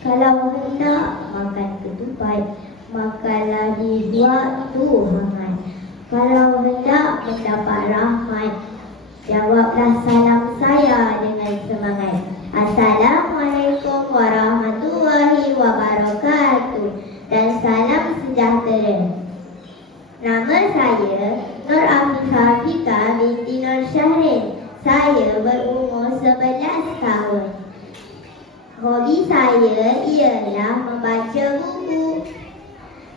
Kalau hendak makan ketupat, makanlah di waktu hangat. Kalau hendak mendapat rahmat, jawablah salam saya dengan semangat. Assalamualaikum warahmatullahi wabarakatuh dan salam sejahtera. Nama saya Nur Afifah Fika binti Nur Syahrin. Saya berumur 11 tahun. Hobi saya ialah membaca buku.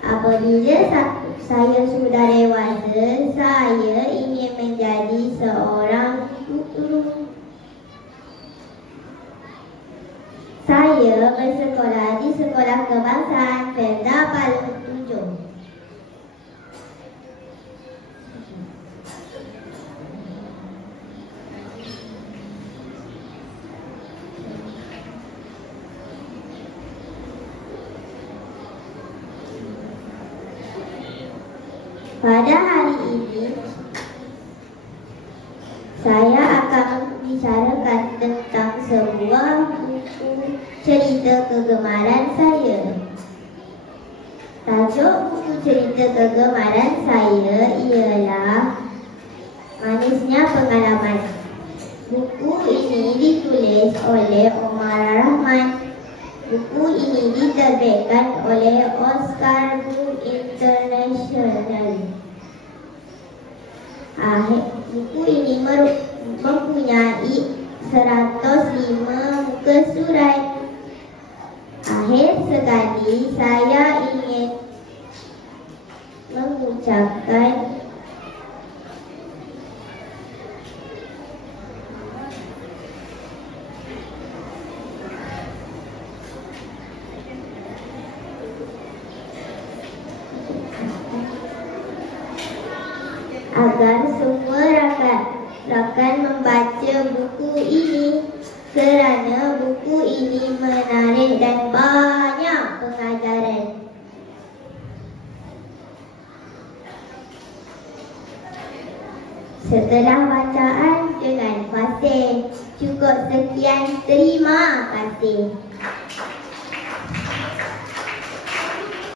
Apabila saya sudah dewasa, saya ingin menjadi seorang guru. Saya bersekolah di Sekolah Kebangsaan Felda Palu 7. Pada hari ini, saya akan membicarakan tentang sebuah buku cerita kegemaran saya. Tajuk buku cerita kegemaran saya ialah Manisnya Pengalaman. Buku ini ditulis oleh Omar Rahman. Buku ini diterbitkan oleh Oscar Book International. Buku ini mempunyai 105 muka surat. Akhir sekali, saya ingin mengucapkan agar semua rakan membaca buku ini kerana buku ini menarik dan banyak pengajaran. Setelah bacaan dengan fasih, cukup sekian. Terima kasih.